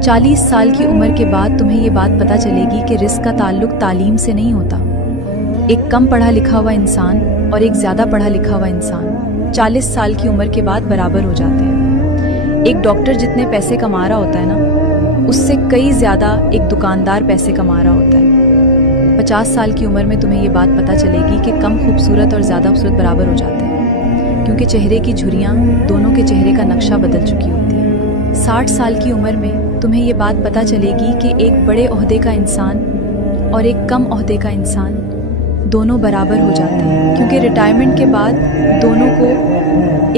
40 साल की उम्र के बाद तुम्हें ये बात पता चलेगी कि रिस्क का ताल्लुक तालीम से नहीं होता। एक कम पढ़ा लिखा हुआ इंसान और एक ज़्यादा पढ़ा लिखा हुआ इंसान 40 साल की उम्र के बाद बराबर हो जाते हैं। एक डॉक्टर जितने पैसे कमा रहा होता है ना, उससे कई ज़्यादा एक दुकानदार पैसे कमा रहा होता है। 50 साल की उम्र में तुम्हें ये बात पता चलेगी कि कम खूबसूरत और ज़्यादा खूबसूरत बराबर हो जाते हैं, क्योंकि चेहरे की झुर्रियाँ दोनों के चेहरे का नक्शा बदल चुकी होती है। 60 साल की उम्र में तुम्हें ये बात पता चलेगी कि एक बड़े ओहदे का इंसान और एक कम ओहदे का इंसान दोनों बराबर हो जाते हैं, क्योंकि रिटायरमेंट के बाद दोनों को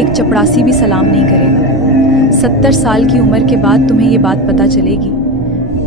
एक चपरासी भी सलाम नहीं करेगा। 70 साल की उम्र के बाद तुम्हें ये बात पता चलेगी,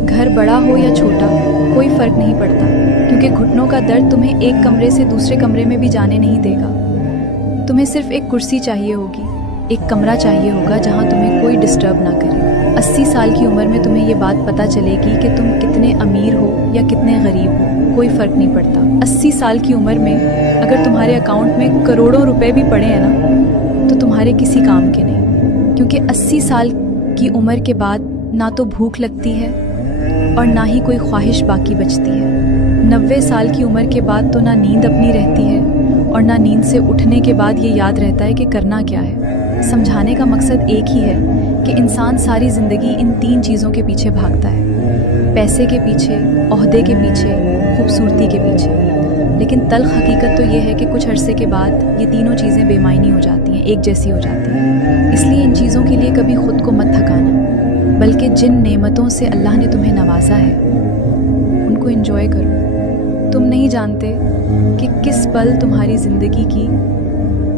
घर बड़ा हो या छोटा कोई फ़र्क नहीं पड़ता, क्योंकि घुटनों का दर्द तुम्हें एक कमरे से दूसरे कमरे में भी जाने नहीं देगा। तुम्हें सिर्फ एक कुर्सी चाहिए होगी, एक कमरा चाहिए होगा जहाँ तुम्हें कोई डिस्टर्ब ना करे। 80 साल की उम्र में तुम्हें ये बात पता चलेगी कि तुम कितने अमीर हो या कितने गरीब हो, कोई फ़र्क नहीं पड़ता। 80 साल की उम्र में अगर तुम्हारे अकाउंट में करोड़ों रुपए भी पड़े हैं ना, तो तुम्हारे किसी काम के नहीं, क्योंकि 80 साल की उम्र के बाद ना तो भूख लगती है और ना ही कोई ख्वाहिश बाकी बचती है। 90 साल की उम्र के बाद तो ना नींद अपनी रहती है और ना नींद से उठने के बाद ये याद रहता है कि करना क्या है। समझाने का मकसद एक ही है कि इंसान सारी ज़िंदगी इन 3 चीज़ों के पीछे भागता है, पैसे के पीछे, ओहदे के पीछे, खूबसूरती के पीछे। लेकिन तल्ख हकीकत तो ये है कि कुछ अरसे के बाद ये तीनों चीज़ें बेमायनी हो जाती हैं, एक जैसी हो जाती हैं। इसलिए इन चीज़ों के लिए कभी ख़ुद को मत थकाना, बल्कि जिन नेमतों से अल्लाह ने तुम्हें नवाजा है उनको एंजॉय करो। तुम नहीं जानते कि किस पल तुम्हारी ज़िंदगी की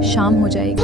शाम हो जाएगी।